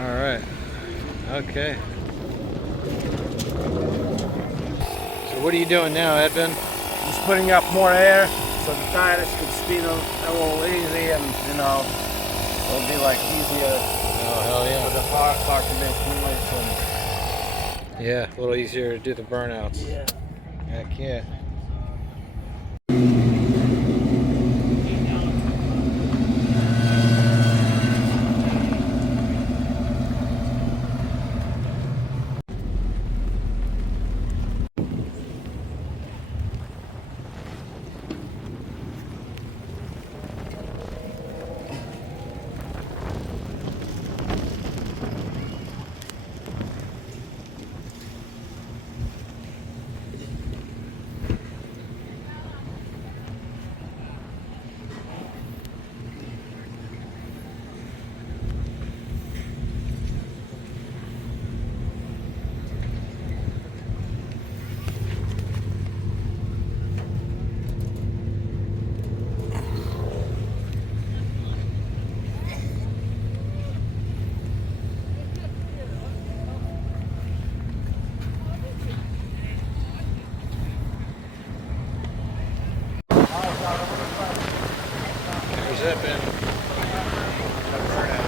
All right. Okay. So what are you doing now, Edvin? Just putting up more air so the tires can speed a little easy, and it'll be like easier. Oh, hell yeah. For the car to make noise. Yeah, a little easier to do the burnouts. Yeah. Heck yeah. There's Edvin. The burnout.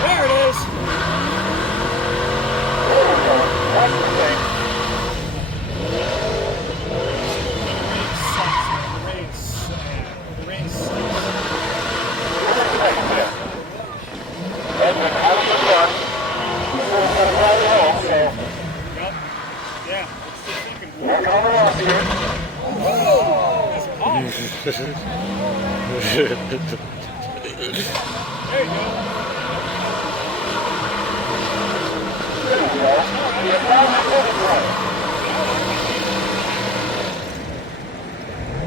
There it is.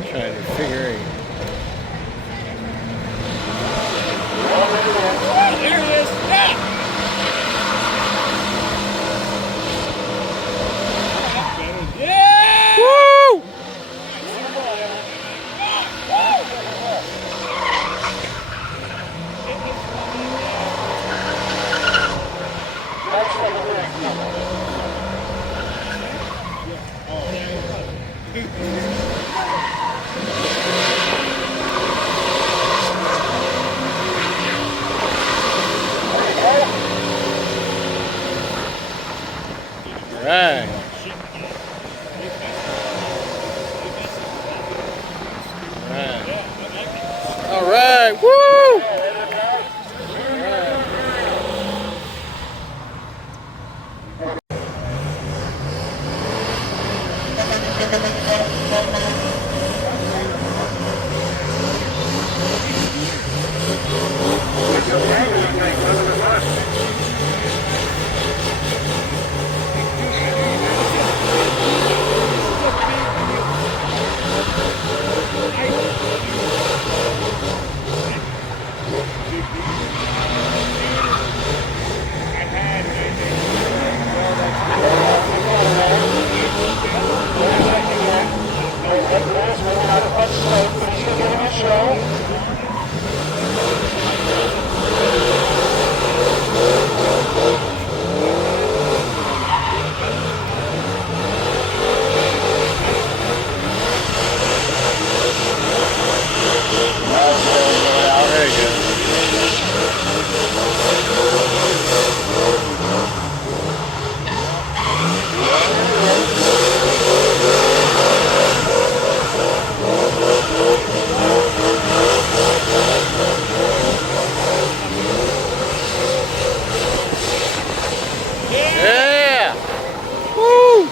Trying to figure it. There it is. Yeah. Yeah. Woo! Right. Yeah! Woo!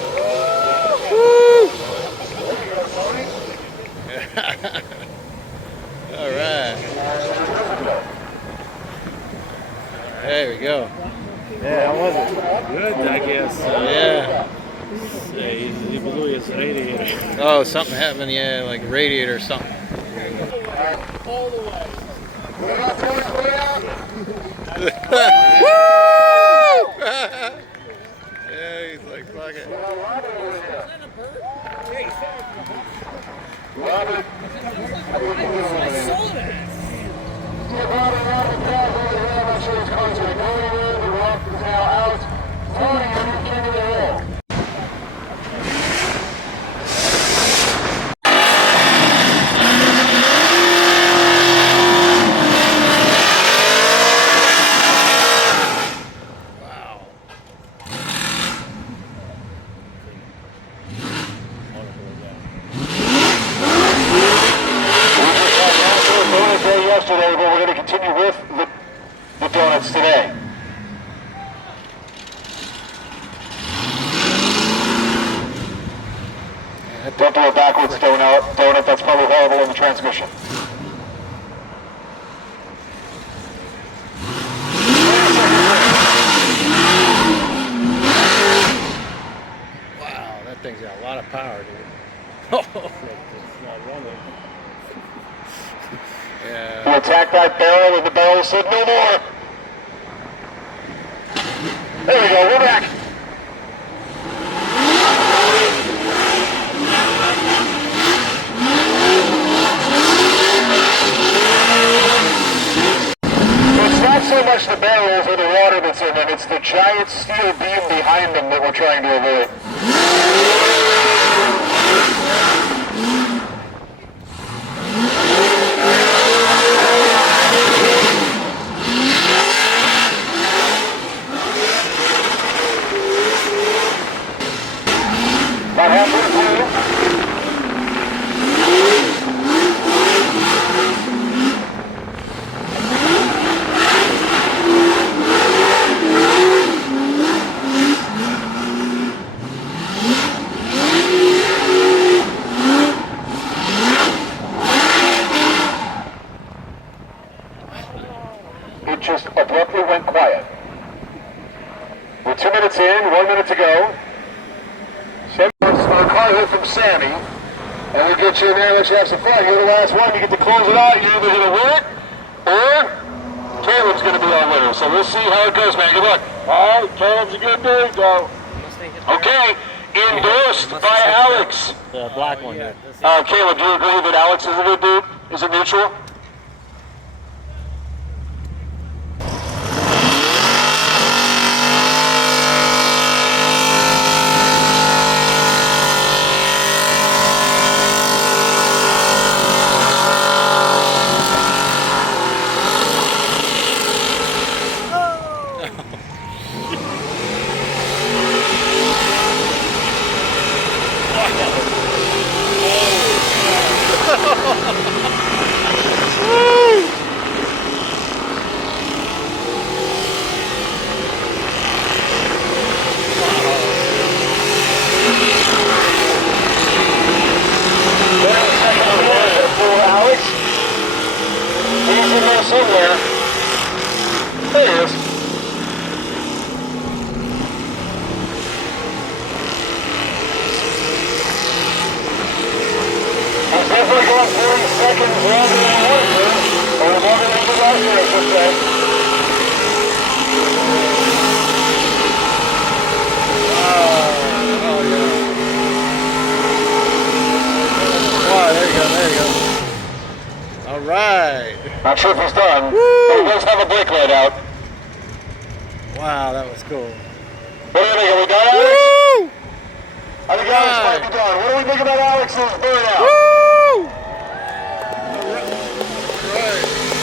Woo! All right. There we go. Yeah, how was it? Good, I guess. Yeah. He blew his radiator. Oh, something happened, yeah, like radiator or something. All the way. Yeah, he's like, fuck it. I saw that. Yesterday, but we're going to continue with the donuts today. Don't do a backwards donut, that's probably horrible in the transmission. Wow, that thing's got a lot of power, dude. Yeah. You attack that barrel and the barrel said no more. There we go, we're back. It's not so much the barrels or the water that's in them, it's the giant steel beam behind them that we're trying to avoid. About halfway through. It just abruptly went quiet. We're 2 minutes in, 1 minute to go. Our car hit from Sammy, and we'll get you in there and let you have some fun. You're the last one. You get to close it out. You're either going to win it, or Caleb's going to be our winner. So we'll see how it goes, man. Good luck. All right, Caleb's a good dude, though. Okay, endorsed by Alex. The black one. Yeah. Caleb, do you agree that Alex is a good dude? Is it mutual? seconds longer than you wanted to, or longer than you did last year, I should say. Oh, there you go, there you go. All right. Not sure if he's done, but he does have a brake light out. Wow, that was cool. What do you think? Are we done, Alex? Woo! I think Alex might be done. What do we think about Alex's burnout? Woo!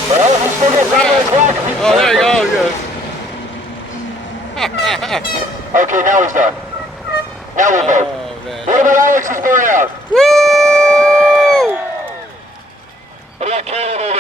Well, he's still got time on his clock. Oh, there you go. Good. Okay, now he's done. Now we'll vote. Oh, man. What about Alex's burnout? Woo! What about Caleb over